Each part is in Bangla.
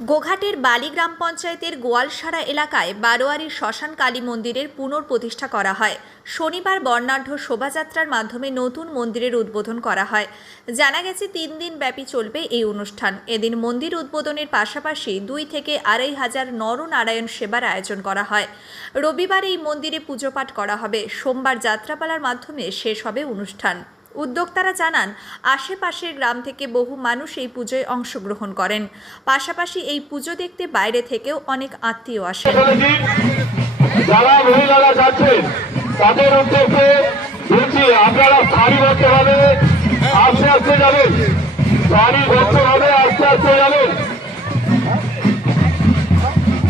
গোঘাটের বালি গ্রাম পঞ্চায়েতের গোয়ালসারা এলাকায় বারোয়ারি শ্মশান কালী মন্দিরের পুনর্প্রতিষ্ঠা করা হয়। শনিবার বর্ণাঢ্য শোভাযাত্রার মাধ্যমে নতুন মন্দিরের উদ্বোধন করা হয়। জানা গেছে, তিন দিন ব্যাপী চলবে এই অনুষ্ঠান। এদিন মন্দির উদ্বোধনের পাশাপাশি দুই থেকে আড়াই হাজার নরনারায়ণ সেবার আয়োজন করা হয়। রবিবার এই মন্দিরে পুজোপাঠ করা হবে। সোমবার যাত্রাপালার মাধ্যমে শেষ হবে অনুষ্ঠান। উদ্যোক্তারা জানান, আশেপাশের গ্রাম থেকে বহু মানুষ এই পুজোয় অংশগ্রহণ করেন। পাশাপাশি এই পুজো দেখতে বাইরে থেকেও অনেক আত্মীয় বলেছি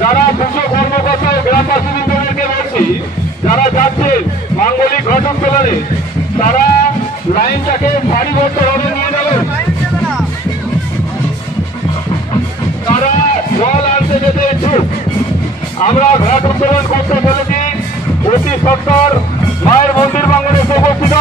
যারা পুজো কর্মকর্তা ও গ্রামবাসীদেরকে বলছি, যারা যাচ্ছেন মাঙ্গলিক ঘটন তোলারে তারা আমরা ঘাট উত্তোলন করতে চলেছি অতি সত্তর মায়ের মন্দির বাংলাদেশে উপস্থিত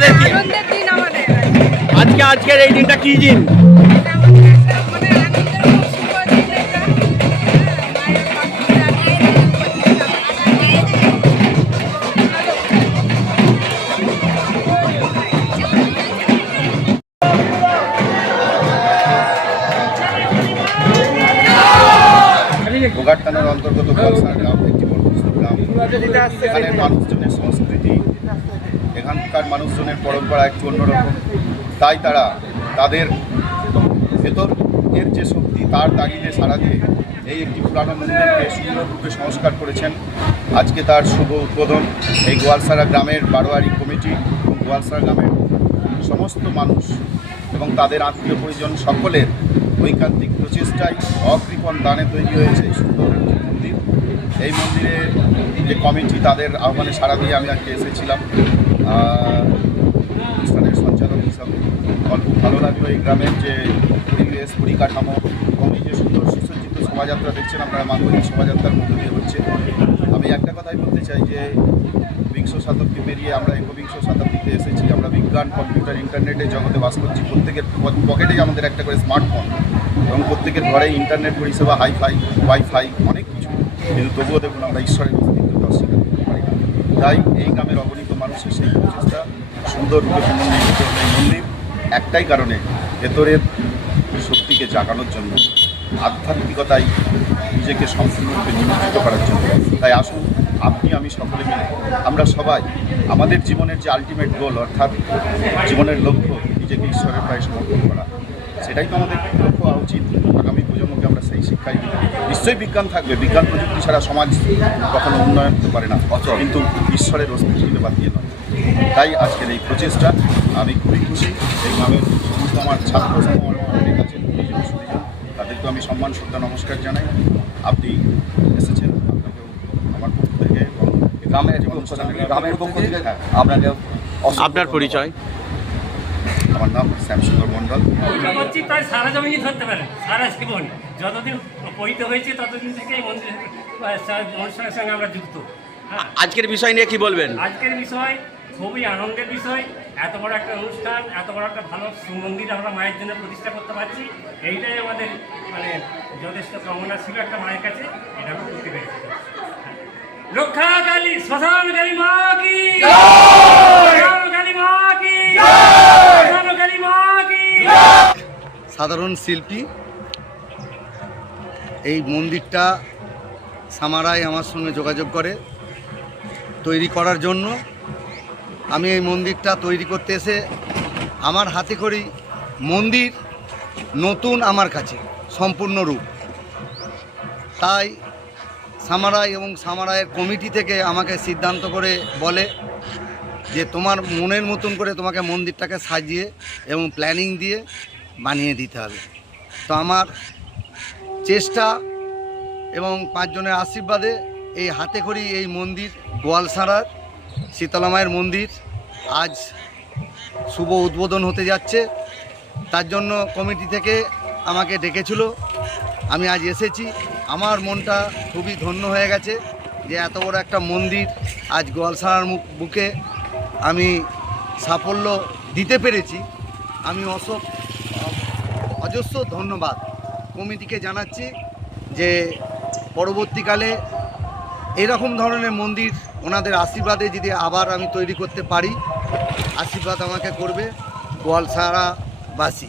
আপনাদের কি আজকে আজকের এই দিনটা কি দিন? মানে গোঘাট থানার অন্তর্গত বলসার গ্রাম একটি বর্ধিষ্ণু গ্রাম। এখানের মানুষজনের সংস্কৃতি এখানকার মানুষজনের পরম্পরা একটু অন্যরকম। তাই তারা তাদের ভেতর এর যে শক্তি, তার তাগিদে সারা দিয়ে এই একটি পুরানো মন্দিরকে সুন্দররূপে সংস্কার করেছেন। আজকে তার শুভ উদ্বোধন এই গোয়ালসারা গ্রামের বারোয়ারি কমিটি গোয়ালসারা গ্রামের সমস্ত মানুষ এবং তাদের আত্মীয় পরিজন সকলের ঐকান্তিক প্রচেষ্টায় অকৃপণ দানে তৈরি হয়েছে সুন্দর মন্দির। এই মন্দিরের যে কমিটি, তাদের আহ্বানে সাড়া দিয়ে আমি আজকে এসেছিলাম। অনুষ্ঠানের সঞ্চালক হিসাবে অল্প ভালো লাগল এই গ্রামের যে পরিবেশ, পরিকাঠামো এবং এই যে সুন্দর সুসজ্জিত শোভাযাত্রা দেখছেন আপনারা, মাঙ্গলিক শোভাযাত্রার মধ্য দিয়ে হচ্ছে। আমি একটা কথাই বলতে চাই যে বিংশ শতাব্দী পেরিয়ে আমরা একবিংশ শতাব্দীতে এসেছি, আমরা বিজ্ঞান, কম্পিউটার ইন্টারনেটের জগতে বাস করছি, প্রত্যেকের পকেটেই আমাদের একটা করে স্মার্টফোন এবং প্রত্যেকের ঘরে ইন্টারনেট পরিষেবা, হাইফাই, ওয়াইফাই, অনেক কিছু। কিন্তু তবুও দেখুন আমরা ঈশ্বরের অস্তিত্বকে তাই এই গ্রামের অগণিত মানুষের সেই প্রচেষ্টা সুন্দর রূপে এই মন্দির একটাই কারণে ভেতরের শক্তিকে জাগানোর জন্য আধ্যাত্মিকতায় নিজেকে সম্পূর্ণরূপে নিমজ্জিত করার জন্য। তাই আসুন, আপনি, আমি সকলে মিলে, আমরা সবাই আমাদের জীবনের যে আলটিমেট গোল অর্থাৎ জীবনের লক্ষ্য, নিজেকে ঈশ্বরের প্রায় সমর্পণ করা, সেটাই তো আমাদের লক্ষ্য হওয়া উচিত। আগামী প্রজন্মকে সেই শিক্ষাই নিশ্চয়ই বিজ্ঞান থাকবে। বিজ্ঞান প্রযুক্তি ছাড়া সমাজ কখনো উন্নয়ন হতে পারে না। কিন্তু ঈশ্বরের অস্তিত্বকে বাদ দিয়ে নয়। তাই আজকের এই প্রচেষ্টা আমি খুবই খুশি। এই গ্রামের সমস্ত আমার ছাত্র তাদেরকে আমি সম্মান শ্রদ্ধা নমস্কার জানাই। আপনি এসেছেন আপনাকেও আমার পক্ষ থেকে এবং গ্রামের গ্রামের পক্ষ থেকে হ্যাঁ, আপনাকে আপনার পরিচয়? আমার নাম শ্যামসুন্দর জমিনই ধরতে পারে। সারা জীবন। যতদিন পৈতে হয়েছে ততদিন থেকে এই মন্দির অনুষ্ঠানের সঙ্গে আমরা যুক্ত। হ্যাঁ। আজকের বিষয় নিয়ে কি বলবেন? আজকের বিষয় খুবই আনন্দের বিষয়। এত বড় একটা অনুষ্ঠান এত বড় একটা ভালো মন্দির আমরা মায়ের জন্য প্রতিষ্ঠা করতে পারছি। এইটাই আমাদের মানে যথেষ্ট কামনা ছিল একটা মায়ের কাছে। এটা আমরা করতে পেরেছি। রক্ষা কালী শ্মশান কালী মা কি? কালী মা কি? শ্মশান কালী মা কি? সাধারণ শিল্পী এই মন্দিরটা সামারায় আমার সঙ্গে যোগাযোগ করে তৈরি করার জন্য। আমি এই মন্দিরটা তৈরি করতে এসে আমার হাতে করেই মন্দির নতুন আমার কাছে, সম্পূর্ণ রূপ। তাই সামারাই এবং সামারায়ের কমিটি থেকে আমাকে সিদ্ধান্ত করে বলে যে তোমার মনের মতন করে তোমাকে মন্দিরটাকে সাজিয়ে এবং প্ল্যানিং দিয়ে বানিয়ে দিতে হবে। তো আমার চেষ্টা এবং পাঁচজনের আশীর্বাদে এই হাতে করি এই মন্দির, গোয়ালসারার, শীতলা মায়ের মন্দির আজ শুভ উদ্বোধন হতে যাচ্ছে। তার জন্য কমিটি থেকে আমাকে ডেকেছিল। আমি আজ এসেছি। আমার মনটা খুবই ধন্য হয়ে গেছে যে এত বড় একটা মন্দির আজ গোয়ালসারার মুখ বুকে আমি সাফল্য দিতে পেরেছি। আমি অশোক অজস্র ধন্যবাদ। কমিটিকে জানাচ্ছি যে পরবর্তীকালে এরকম ধরনের মন্দির ওনাদের আশীর্বাদে যদি আবার আমি তৈরি করতে পারি, আশীর্বাদ আমাকে করবে গোয়ালসারাবাসী।